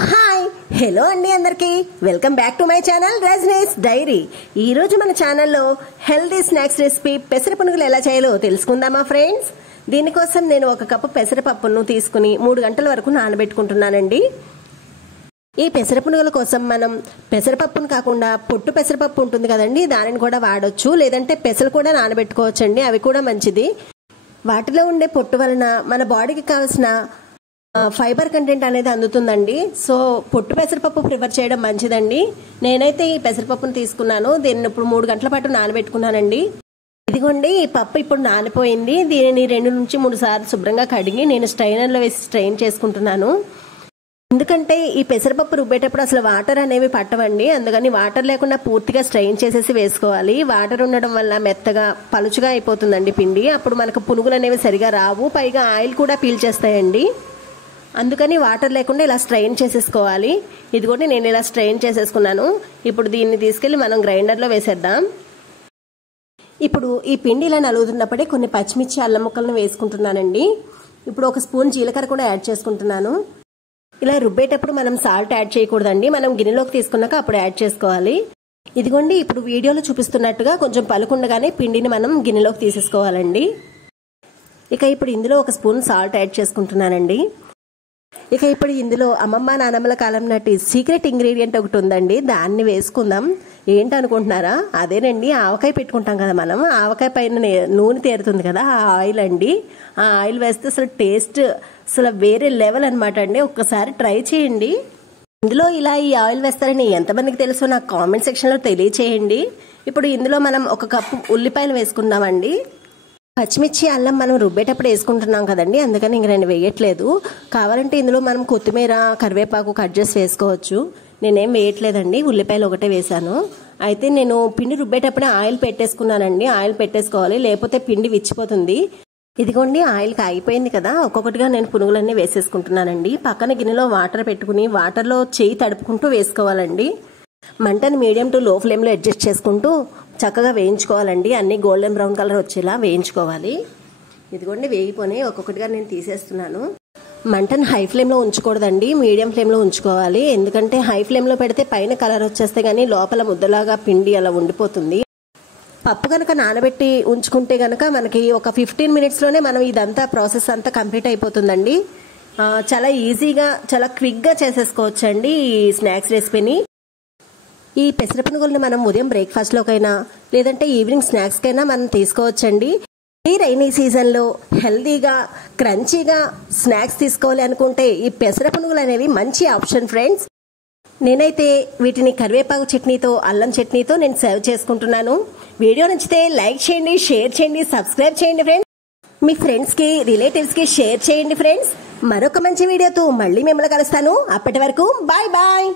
Hi hello అండి అందరికీ welcome back to my channel Rajini's diary. ఈ రోజు మన ఛానల్లో హెల్దీ స్నాక్స్ రెసిపీ పెసర పునుగులు ఎలా చేయాలో తెలుసుకుందామా ఫ్రెండ్స్. దీనికోసం నేను ఒక కప్పు పెసరపప్పును తీసుకుని 3 గంటల వరకు నానబెట్టుకుంటున్నానండి. ఈ పెసర పునుగుల కోసం మనం పెసరపప్పును కాకుండా పొట్టు పెసరపప్పు ఉంటుంది కదండి, దానిని కూడా వాడొచ్చు. లేదంటే పెసలు కూడా నానబెట్టుకోవచ్చండి, అవి కూడా మంచిది. వాటిలో ఉండే పొట్టు వలన మన బాడీకి కావాల్సిన ఫైబర్ కంటెంట్ అనేది అందుతుందండి. సో పొట్టు పెసరపప్పు ప్రిఫర్ చేయడం మంచిదండి. నేనైతే ఈ పెసరపప్పును తీసుకున్నాను. దీన్ని ఇప్పుడు 3 గంటల పాటు నానబెట్టుకున్నానండి. ఇదిగోండి, ఈ పప్పు ఇప్పుడు నానిపోయింది. దీనిని 2 నుంచి 3 సార్లు శుభ్రంగా కడిగి నేను స్ట్రైనర్లో వేసి స్ట్రెయిన్ చేసుకుంటున్నాను. ఎందుకంటే ఈ పెసరపప్పు రుబ్బేటప్పుడు అసలు వాటర్ అనేవి పట్టవండి. అందుకని వాటర్ లేకుండా పూర్తిగా స్ట్రెయిన్ చేసేసి వేసుకోవాలి. వాటర్ ఉండడం వల్ల మెత్తగా పలుచుగా అయిపోతుందండి పిండి. అప్పుడు మనకు పునుగులు అనేవి సరిగా రావు, పైగా ఆయిల్ కూడా పీల్చేస్తాయండి. అందుకని వాటర్ లేకుండా ఇలా స్ట్రెయిన్ చేసేసుకోవాలి. ఇదిగోండి, నేను ఇలా స్ట్రెయిన్ చేసేసుకున్నాను. ఇప్పుడు దీన్ని తీసుకెళ్లి మనం గ్రైండర్లో వేసేద్దాం. ఇప్పుడు ఈ పిండి ఇలా నలుగుతున్నప్పుడే కొన్ని పచ్చిమిర్చి అల్లం ముక్కలను వేసుకుంటున్నానండి. ఇప్పుడు 1 స్పూన్ జీలకర్ర కూడా యాడ్ చేసుకుంటున్నాను. ఇలా రుబ్బేటప్పుడు మనం సాల్ట్ యాడ్ చేయకూడదండి, మనం గిన్నెలోకి తీసుకున్నాక అప్పుడు యాడ్ చేసుకోవాలి. ఇదిగోండి, ఇప్పుడు వీడియోలో చూపిస్తున్నట్టుగా కొంచెం పలుకుండగానే పిండిని మనం గిన్నెలోకి తీసేసుకోవాలండి. ఇక ఇప్పుడు ఇందులో 1 స్పూన్ సాల్ట్ యాడ్ చేసుకుంటున్నానండి. ఇక ఇప్పుడు ఇందులో అమ్మమ్మ నానమ్మల కాలం నాటి సీక్రెట్ ఇంగ్రీడియంట్ ఒకటి ఉందండి, దాన్ని వేసుకుందాం. ఏంటనుకుంటున్నారా? అదేనండి, ఆవకాయ పెట్టుకుంటాం కదా మనం. ఆవకాయ పైన నూనె తేరుతుంది కదా, ఆ ఆయిల్ అండి. ఆ ఆయిల్ వేస్తే అసలు టేస్ట్ అసలు వేరే లెవెల్ అనమాట అండి. ఒక్కసారి ట్రై చేయండి. ఇందులో ఇలా ఈ ఆయిల్ వేస్తారని ఎంతమందికి తెలుసో నాకు కామెంట్ సెక్షన్లో తెలియచేయండి. ఇప్పుడు ఇందులో మనం 1 కప్పు ఉల్లిపాయలు వేసుకుందామండి. పచ్చిమిర్చి అల్లం మనం రుబ్బేటప్పుడు వేసుకుంటున్నాం కదండి, అందుకని ఇంక నేను వేయట్లేదు. కావాలంటే ఇందులో మనం కొత్తిమీర కరివేపాకు కట్ చేసి వేసుకోవచ్చు. నేనేం వేయట్లేదండి, ఉల్లిపాయలు ఒకటే వేసాను. అయితే నేను పిండి రుబ్బేటప్పుడే ఆయిల్ పెట్టేసుకున్నానండి. ఆయిల్ పెట్టేసుకోవాలి, లేకపోతే పిండి విచ్చిపోతుంది. ఇదిగోండి, ఆయిల్ కాగిపోయింది కదా, ఒక్కొక్కటిగా నేను పునుగులన్నీ వేసేసుకుంటున్నానండి. పక్కన గిన్నెలో వాటర్ పెట్టుకుని వాటర్లో చేయి తడుపుకుంటూ వేసుకోవాలండి. మంటను మీడియం టు లో ఫ్లేమ్లో అడ్జస్ట్ చేసుకుంటూ చక్కగా వేయించుకోవాలండి. అన్ని గోల్డెన్ బ్రౌన్ కలర్ వచ్చేలా వేయించుకోవాలి. ఇదిగోండి, వేగిపోయి ఒక్కొక్కటిగా నేను తీసేస్తున్నాను. మంటను హై ఫ్లేమ్లో ఉంచకూడదండి, మీడియం ఫ్లేమ్లో ఉంచుకోవాలి. ఎందుకంటే హై ఫ్లేమ్లో పెడితే పైన కలర్ వచ్చేస్తే కానీ లోపల ముద్దలాగా పిండి అలా ఉండిపోతుంది. పప్పు కనుక నానబెట్టి ఉంచుకుంటే కనుక మనకి ఒక 15 మినిట్స్లోనే మనం ఇదంతా ప్రాసెస్ అంతా కంప్లీట్ అయిపోతుందండి. చాలా ఈజీగా చాలా క్విక్గా చేసేసుకోవచ్చండి ఈ స్నాక్స్ రెసిపీని. ఈ పెసర పునుగులను మనం ఉదయం బ్రేక్ఫాస్ట్లోకైనా లేదంటే ఈవినింగ్ స్నాక్స్కైనా మనం తీసుకోవచ్చండి. ఈ రైనీ సీజన్లో హెల్దీగా క్రంచీగా స్నాక్స్ తీసుకోవాలి అనుకుంటే ఈ పెసర పునుగులు అనేవి మంచి ఆప్షన్ ఫ్రెండ్స్. నేనైతే వీటిని కరివేపాకు చట్నీతో అల్లం చట్నీతో నేను సర్వ్ చేసుకుంటున్నాను. వీడియో నచ్చితే లైక్ చేయండి, షేర్ చేయండి, సబ్స్క్రైబ్ చేయండి ఫ్రెండ్స్. మీ ఫ్రెండ్స్కి రిలేటివ్స్కి షేర్ చేయండి ఫ్రెండ్స్. మరొక మంచి వీడియోతో మళ్ళీ మిమ్మల్ని కలుస్తాను. అప్పటి వరకు బాయ్ బాయ్.